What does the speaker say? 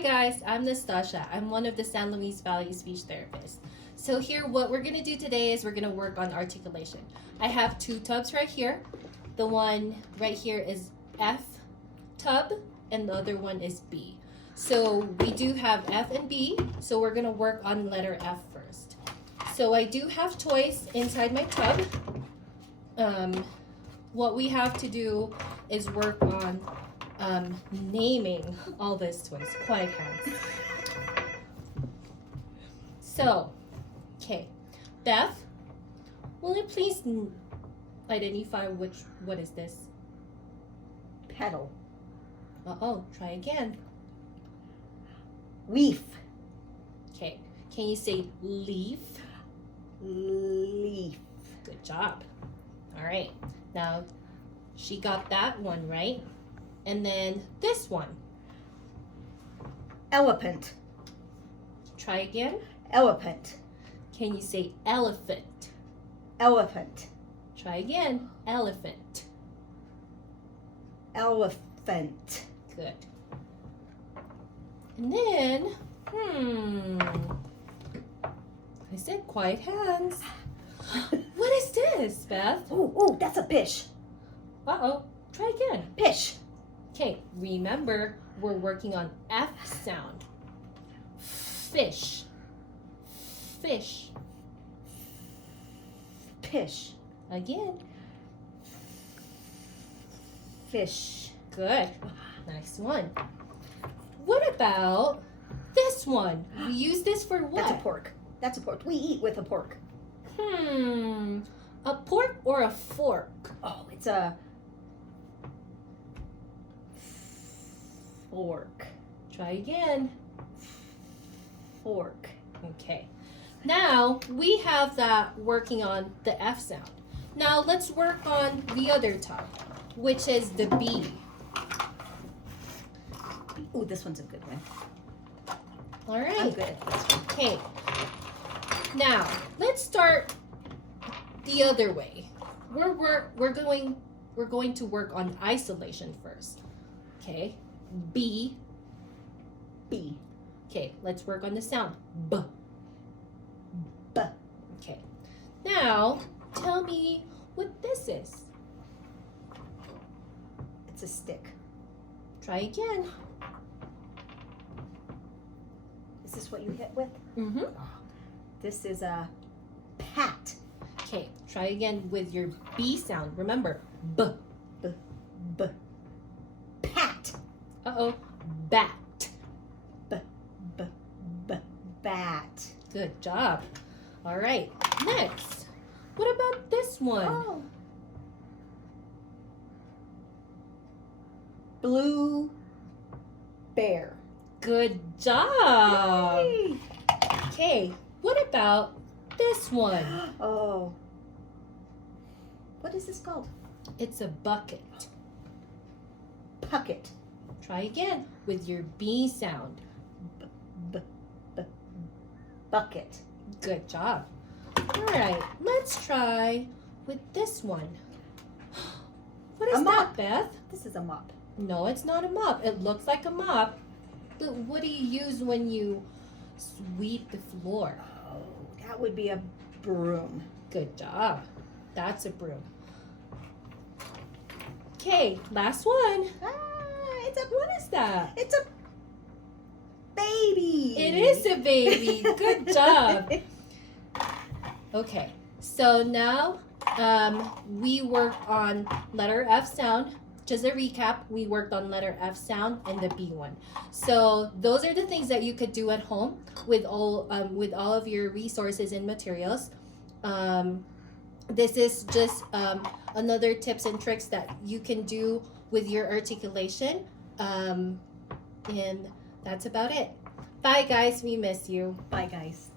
Hi guys, I'm Nastasha. I'm one of the San Luis Valley speech therapists. So here what we're going to do today is we're going to work on articulation. I have two tubs right here. The one right here is F tub and the other one is B. So we do have F and B, so we're going to work on letter F first. So I do have toys inside my tub. What we have to do is work on naming all these toys. Quiet hands. So, okay, Beth, will you please identify what is this? Petal. Uh-oh, try again. Leaf. Okay, can you say leaf? Leaf. Good job. All right, now she got that one right. And then this one. Elephant. Try again. Elephant. Can you say elephant? Elephant. Try again. Elephant. Elephant. Good. And then, I said quiet hands. What is this, Beth? Oh, that's a fish. Uh-oh. Try again. Fish. Okay, remember, we're working on F sound. Fish. Fish. Fish. Again. Fish. Good. Nice one. What about this one? We use this for what? That's a pork. That's a pork. We eat with a pork. A pork or a fork? Oh, it's a fork. Try again. Fork. Okay. Now we have that working on the F sound. Now let's work on the other tub, which is the B. Oh, this one's a good one. All right. I'm good at this one. Okay. Now let's start the other way. We're going to work on isolation first. Okay. B. B. Okay, let's work on the sound. B. B. Okay. Now, tell me what this is. It's a stick. Try again. Is this what you hit with? Mm-hmm. This is a pat. Okay, try again with your B sound. Remember, B. B. B. Pat. Uh-oh. Bat. B. B. B. Bat. Good job. All right, next. What about this one? Oh. Blue bear. Good job. Yay. Okay, what about this one? Oh. What is this called? It's a bucket. Bucket. Try again with your B sound. B. B. B. Bucket. Good job. All right, let's try with this one. What is A that, mop. Beth? This is a mop. No, it's not a mop. It looks like a mop. But what do you use when you sweep the floor? Oh, that would be a broom. Good job. That's a broom. Okay, last one. What is that? It's a baby. It is a baby. Good job. Okay, so now we work on letter F sound. Just a recap, we worked on letter F sound and the B one. So those are the things that you could do at home with all of your resources and materials. This is just another tips and tricks that you can do with your articulation. And that's about it. Bye guys, we miss you. Bye, guys.